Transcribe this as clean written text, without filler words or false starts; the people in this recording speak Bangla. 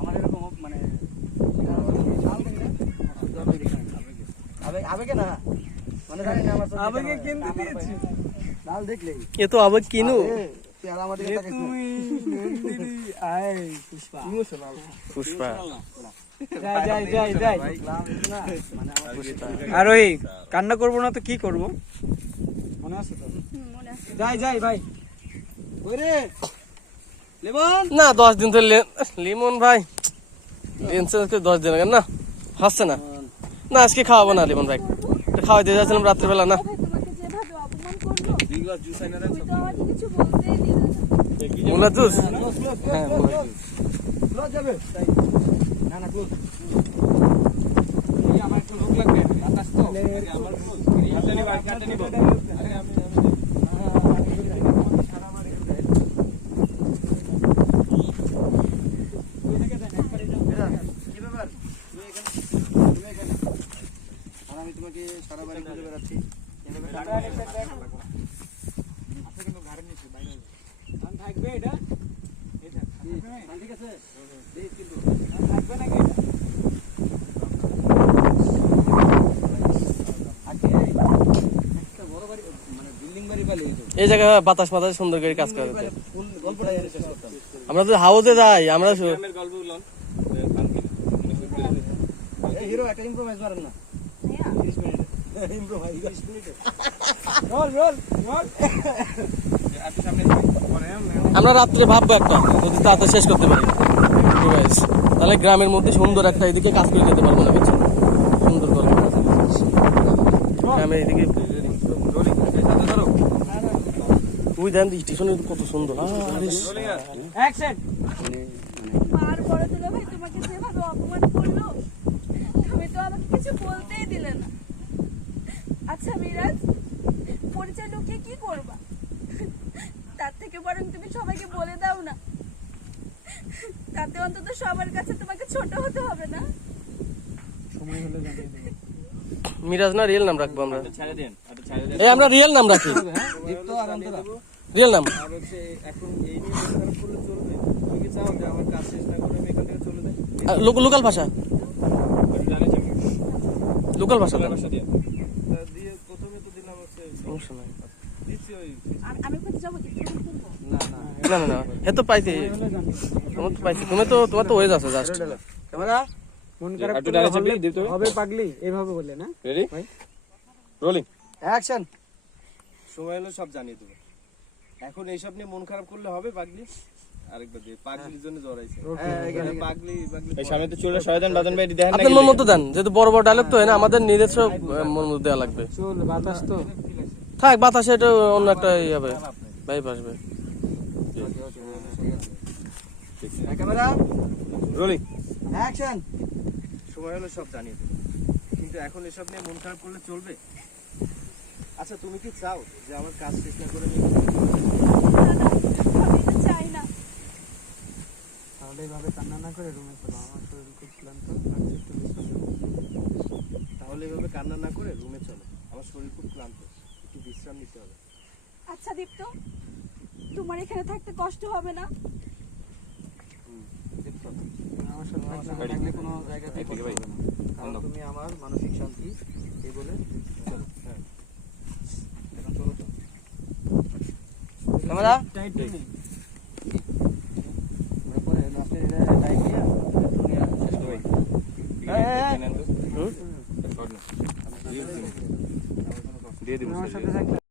আমার এরকম মানে আবেগে না মানে জানি না আমার আবেগে কিনতে দিয়েছি লাল দেখলেই এ তো আবেগ কিনু তেল আমাদের কাছে তুমি নন্দিনী আয় পুষ্পা ইমোশনাল পুষ্পা যাই আর ওই কান্না করব না তো কি করব মনে আছে তো মনে আছে যাই ভাই ওরে লেমন না 10 দিন ধরে লিমন ভাই টেনশন করে 10 দিন আগে না হাসছে না না আজকে খাওয়াবো না লিমন ভাই খাওয়াই দিয়ে যাচ্ছিলাম রাত্রে বেলা না মুলা জুস হ্যাঁ ক্লোজ যাবে না না ক্লোজ আমার একটু লোক লাগবে আকাশ তো আমার কাটানি বার কাটানি বল আরে আমি সারা মারি ওই থেকে দেন একবারে যাও কি ব্যাপার তুমি এখানে আর আমি তোমাকে সারা বাড়ি খুঁজে বেড়াচ্ছি এভাবে আপনি কিন্তু ঘরের নিচে বাইরে ধান থাকবে এটা ঠিক আছে কিন্তু থাকবে নাকি এই জায়গায় বাতাস সুন্দর করে কাজ করে আমরা তো হাউসে যাই আমরা হিরো একটা ইমপ্রোভাইজ মারেন না 30 মিনিট ইমপ্রোভাইজ 30 মিনিট রোল আমরা রাত্রে ভাববো একটা যদি তাড়াতাড়ি শেষ করতে পারি তাহলে গ্রামের মধ্যে সুন্দর একটা এদিকে কাজ করে যেতে পারবো না বুঝছো সুন্দর করে গ্রামের এদিকে তুই দেন স্টেশন কত সুন্দর অ্যাকশন আর বড় দুলা ভাই তোমাকে যেভাবে অপমান করলো তুমি তো আমাকে কিছু বলতেই দিলে না আচ্ছা মিরাজ পরিচয় লুকিয়ে কি করবা তার থেকে বরং তুমি সবাইকে বলে দাও না তাতে অন্তত সবার কাছে তোমাকে ছোট হতে হবে না সময় হলে জানিয়ে দেব মিরাজ না রিয়েল নাম রাখবো আমরা এই আমরা রিয়েল নাম রাখি দীপ্ত আনন্দরা রিয়েল নাম আর হচ্ছে এখন এই নিয়ে খারাপ করলে চলবে তুমি কি চাও যে আমার কাজ শেষ না করে আমি এখান থেকে চলে যাই লোকাল ভাষা লোকাল ভাষা দিয়ে প্রথমে তো দিলাম হচ্ছে সমস্যা নাই আমি কোথায় যাবো কি করব না না না এ তো পাইছি আমার তো পাইছি তোমার তো হয়ে যাচ্ছে জাস্ট ক্যামেরা মন খারাপ হবে পাগলি এইভাবে বলে না রেডি রোলিং অ্যাকশন সময় হলো সব জানিয়ে দেবো এখন এইসব নিয়ে মন খারাপ করলে হবে পাগলি আরেকবার দিয়ে পাগলির জন্য জড়াইছে পাগলি এই সামনে তো চলে শয়তান বাদন ভাই দেখেন না আপনার মন মতো দেন যেহেতু বড় বড় ডায়লগ তো হয় না আমাদের নিজস্ব মন মতো দেওয়া লাগবে চল বাতাস তো থাক বাতাসে এটা অন্য একটা হবে ভাইব আসবে ক্যামেরা রোলিং অ্যাকশন সময় হলো সব জানিয়ে দেবো কিন্তু এখন এসব নিয়ে মন খারাপ করলে চলবে আচ্ছা তুমি কি চাও যে আমার কাজ শেষ না করে আমি চাই না তাহলে এইভাবে কান্না না করে রুমে চলো আমার শরীর খুব ক্লান্ত তাহলে এইভাবে কান্না না করে রুমে চলো আমার শরীর খুব ক্লান্ত একটু বিশ্রাম নিতে হবে আচ্ছা দীপ্ত তোমার এখানে থাকতে কষ্ট হবে না আমার সাথে থাকলে কোনো জায়গাতে কষ্ট হবে না কারণ তুমি আমার মানসিক শান্তি এই বলে চলো হ্যাঁ এখন চলো তো ক্যামেরা টাইট নেই পরে লাস্টে টাইট দিয়া তুমি আর শেষ করবে দিয়ে দিন আমার সাথে থাকলে